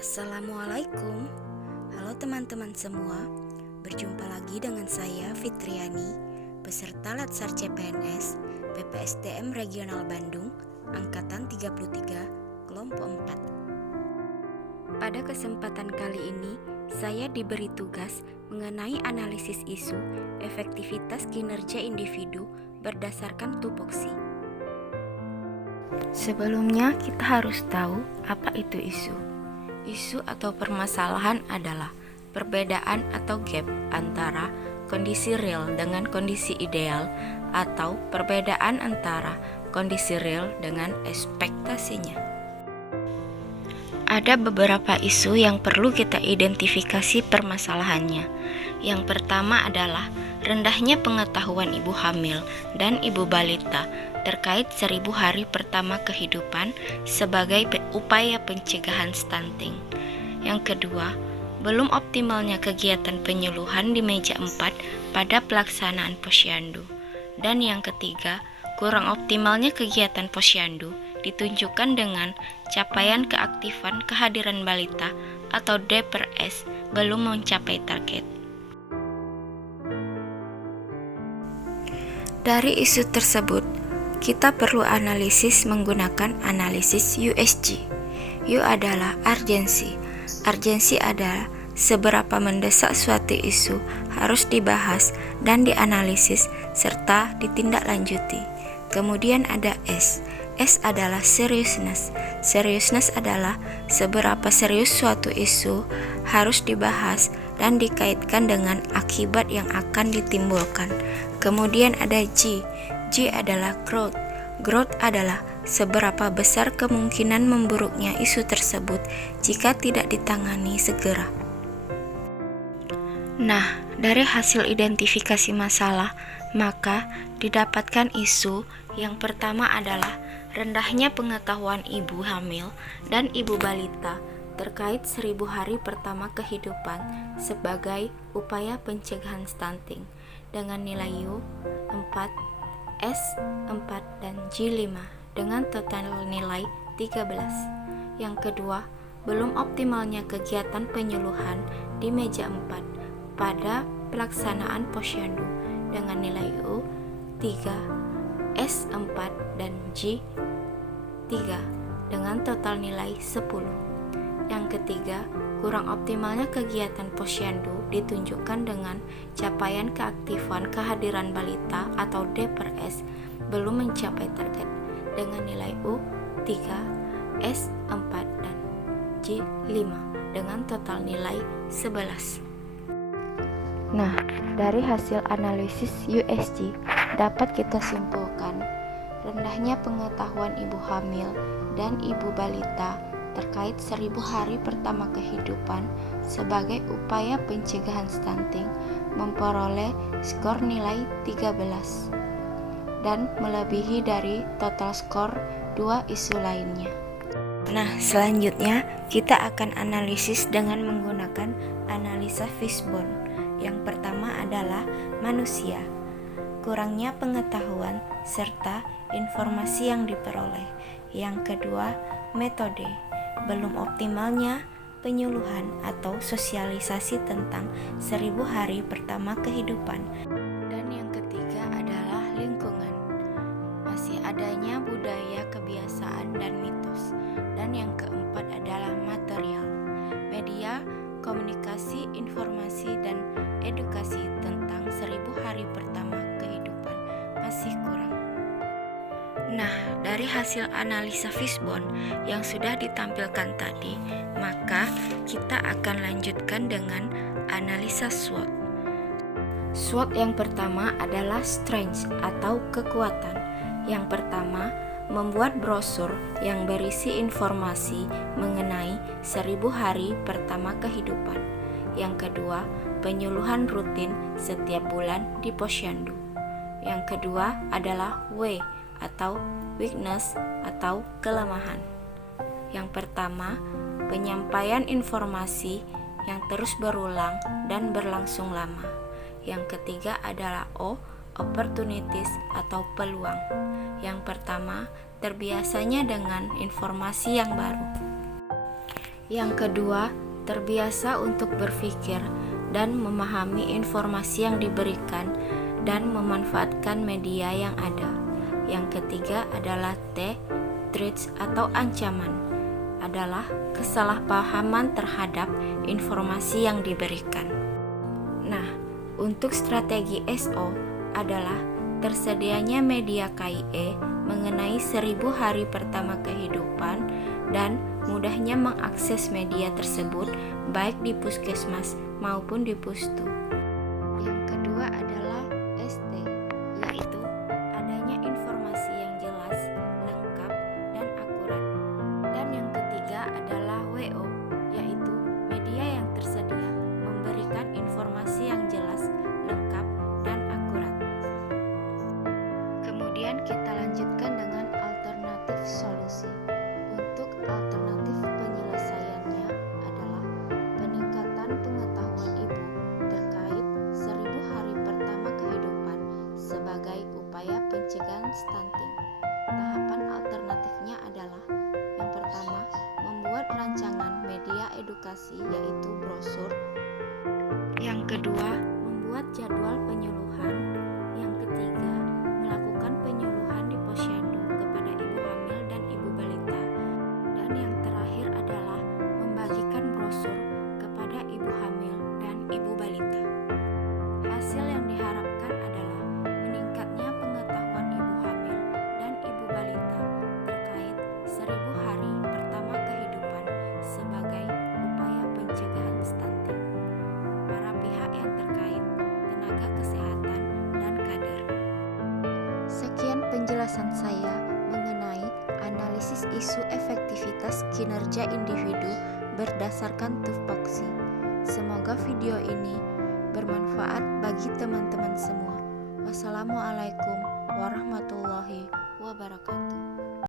Assalamualaikum. Halo teman-teman semua. Berjumpa lagi dengan saya Fitriani, peserta Latsar CPNS PPSDM Regional Bandung angkatan 33 kelompok 4. Pada kesempatan kali ini, saya diberi tugas mengenai analisis isu efektivitas kinerja individu berdasarkan tupoksi. Sebelumnya, kita harus tahu apa itu isu. Isu atau permasalahan adalah perbedaan atau gap antara kondisi real dengan kondisi ideal atau perbedaan antara kondisi real dengan ekspektasinya. Ada beberapa isu yang perlu kita identifikasi permasalahannya. Yang pertama adalah rendahnya pengetahuan ibu hamil dan ibu balita terkait 1000 hari pertama kehidupan sebagai upaya pencegahan stunting. Yang kedua, belum optimalnya kegiatan penyuluhan di meja 4 pada pelaksanaan posyandu. Dan yang ketiga, kurang optimalnya kegiatan posyandu ditunjukkan dengan capaian keaktifan kehadiran balita atau D/S belum mencapai target. Dari isu tersebut, kita perlu analisis menggunakan analisis USG. U adalah urgensi. Urgensi adalah seberapa mendesak suatu isu harus dibahas dan dianalisis serta ditindaklanjuti. Kemudian ada S. S adalah seriousness. Seriousness adalah seberapa serius suatu isu harus dibahas dan dikaitkan dengan akibat yang akan ditimbulkan. Kemudian ada G. G adalah growth. Growth adalah seberapa besar kemungkinan memburuknya isu tersebut jika tidak ditangani segera. Nah, dari hasil identifikasi masalah, maka didapatkan isu yang pertama adalah rendahnya pengetahuan ibu hamil dan ibu balita terkait 1000 hari pertama kehidupan sebagai upaya pencegahan stunting dengan nilai U 4, S 4, dan G 5 dengan total nilai 13. Yang kedua, belum optimalnya kegiatan penyuluhan di meja 4 pada pelaksanaan posyandu dengan nilai U 3, S 4, dan G 3 dengan total nilai 10. Yang ketiga, kurang optimalnya kegiatan posyandu ditunjukkan dengan capaian keaktifan kehadiran balita atau D/S belum mencapai target dengan nilai U 3, S 4, dan G 5 dengan total nilai 11. Nah, dari hasil analisis USG dapat kita simpulkan rendahnya pengetahuan ibu hamil dan ibu balita terkait 1000 hari pertama kehidupan sebagai upaya pencegahan stunting memperoleh skor nilai 13 dan melebihi dari total skor 2 isu lainnya. Nah, selanjutnya kita akan analisis dengan menggunakan analisa Fishbone. Yang pertama adalah manusia. Kurangnya pengetahuan serta informasi yang diperoleh. Yang kedua, metode. Belum optimalnya penyuluhan atau sosialisasi tentang 1000 hari pertama kehidupan. Dan yang ketiga adalah lingkungan. Masih adanya budaya, kebiasaan, dan mitos. Dan yang keempat adalah material. Media, komunikasi, informasi, dan edukasi tentang 1000 hari pertama kehidupan masih kurang. Nah, dari hasil analisa Fishbone yang sudah ditampilkan tadi, maka kita akan lanjutkan dengan analisa SWOT. SWOT yang pertama adalah strength atau kekuatan. Yang pertama, membuat brosur yang berisi informasi mengenai 1000 hari pertama kehidupan. Yang kedua, penyuluhan rutin setiap bulan di posyandu. Yang kedua adalah W atau weakness atau kelemahan. Yang pertama, penyampaian informasi yang terus berulang dan berlangsung lama. Yang ketiga adalah O, opportunities atau peluang. Yang pertama, terbiasanya dengan informasi yang baru. Yang kedua, terbiasa untuk berpikir dan memahami informasi yang diberikan dan memanfaatkan media yang ada. Yang ketiga adalah T, threats atau ancaman, adalah kesalahpahaman terhadap informasi yang diberikan. Nah, untuk strategi SO adalah tersedianya media KIE mengenai 1000 hari pertama kehidupan dan mudahnya mengakses media tersebut baik di puskesmas maupun di pustu. Yang kedua adalah ST, yaitu adanya informasi yang jelas, lengkap, dan akurat. Dan yang ketiga adalah WO, yaitu media yang tersedia memberikan informasi yang jelas, lengkap, dan akurat. Kemudian kita lanjutkan dengan alternatif solusi. Untuk alternatif penyelesaiannya adalah peningkatan pengetahuan ibu terkait 1000 hari pertama kehidupan sebagai upaya pencegahan stunting. Tahapan alternatifnya adalah yang pertama, membuat rancangan media edukasi yaitu brosur. Yang kedua, membuat jadwal penyuluhan. Yang ketiga, melakukan penyuluhan di posyandu kepada ibu hamil dan ibu balita. Dan yang terakhir adalah membagikan brosur kepada ibu hamil dan ibu balita. Hasil yang diharapkan adalah meningkatnya pengetahuan ibu hamil dan ibu balita terkait 1000 hari pertama kehidupan sebagai upaya pencegahan stunting. Para pihak yang terkait, tenaga kesehatan, dan kader. Sekian penjelasan saya mengenai analisis isu efektivitas kinerja individu berdasarkan tupoksi. Semoga video ini bermanfaat bagi teman-teman semua. Wassalamualaikum warahmatullahi wabarakatuh.